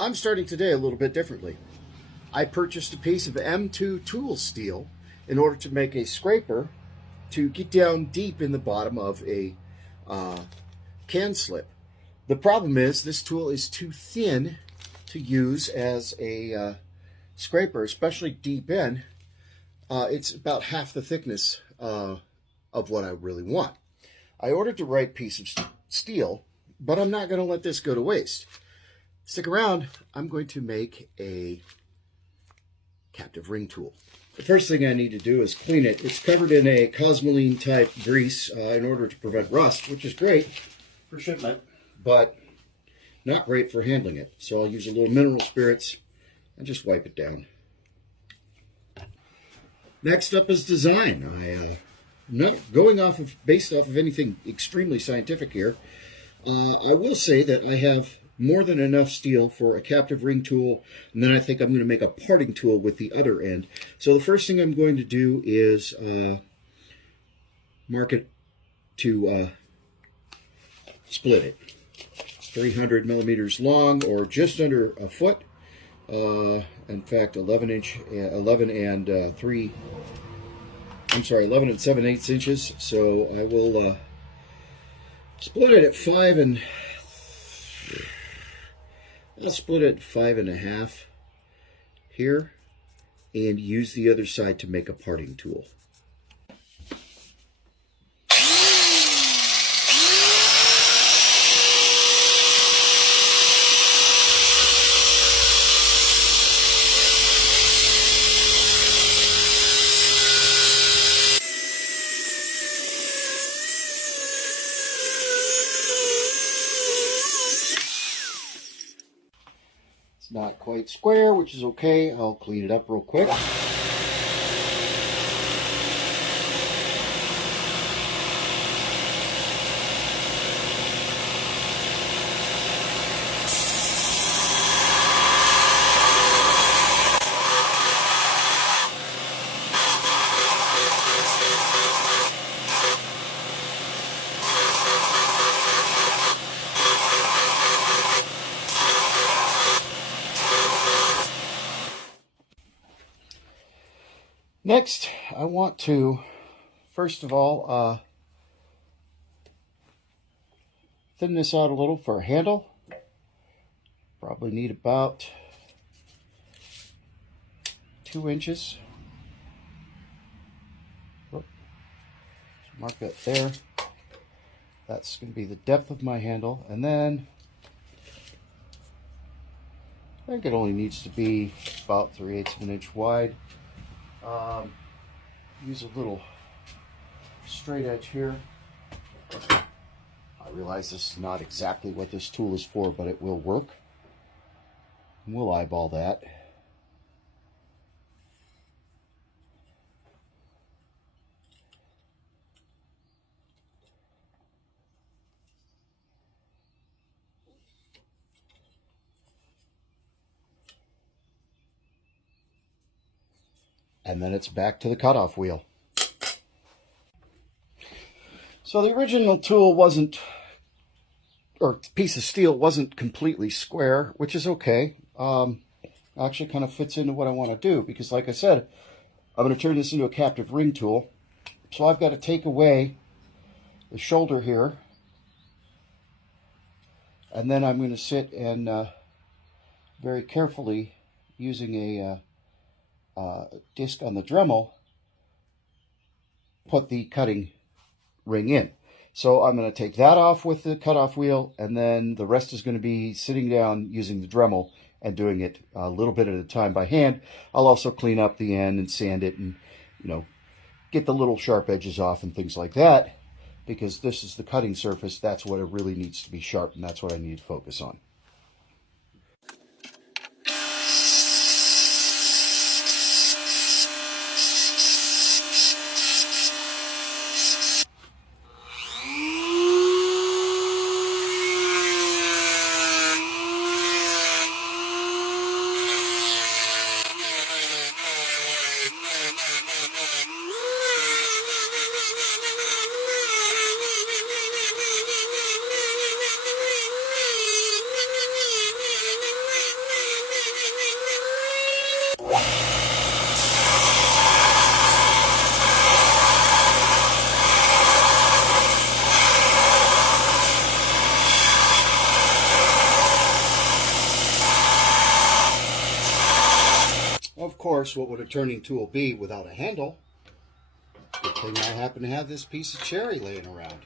I'm starting today a little bit differently. I purchased a piece of M2 tool steel in order to make a scraper to get down deep in the bottom of a can slip. The problem is this tool is too thin to use as a scraper, especially deep in. It's about half the thickness of what I really want. I ordered the right piece of steel, but I'm not going to let this go to waste. Stick around, I'm going to make a captive ring tool. The first thing I need to do is clean it. It's covered in a Cosmoline type grease in order to prevent rust, which is great for shipment, but not great for handling it. So I'll use a little mineral spirits and just wipe it down. Next up is design. I'm not going based off of anything extremely scientific here. I will say that I have more than enough steel for a captive ring tool, and then I think I'm going to make a parting tool with the other end. So the first thing I'm going to do is mark it to split it. 300 millimeters long, or just under a foot. In fact, 11 and 7/8 inches. So I will split it at 5 and I'll split it 5.5 here, and use the other side to make a parting tool. Not quite square, which is okay. I'll clean it up real quick. Next, I want to, first of all, thin this out a little for a handle. Probably need about 2 inches. Mark that there. That's going to be the depth of my handle. And then I think it only needs to be about 3/8 of an inch wide. Use a little straight edge here. I realize this is not exactly what this tool is for, but it will work. And we'll eyeball that. And then it's back to the cutoff wheel. So the original tool piece of steel wasn't completely square, which is okay. Actually kind of fits into what I want to do, because like I said, I'm going to turn this into a captive ring tool. So I've got to take away the shoulder here, and then I'm going to sit and very carefully, using a disc on the Dremel, put the cutting ring in. So I'm going to take that off with the cutoff wheel, and then the rest is going to be sitting down using the Dremel and doing it a little bit at a time by hand. I'll also clean up the end and sand it, and get the little sharp edges off and things like that, because this is the cutting surface. That's what it really needs to be sharp, and that's what I need to focus on. course, what would a turning tool be without a handle? Good thing I happen to have this piece of cherry laying around.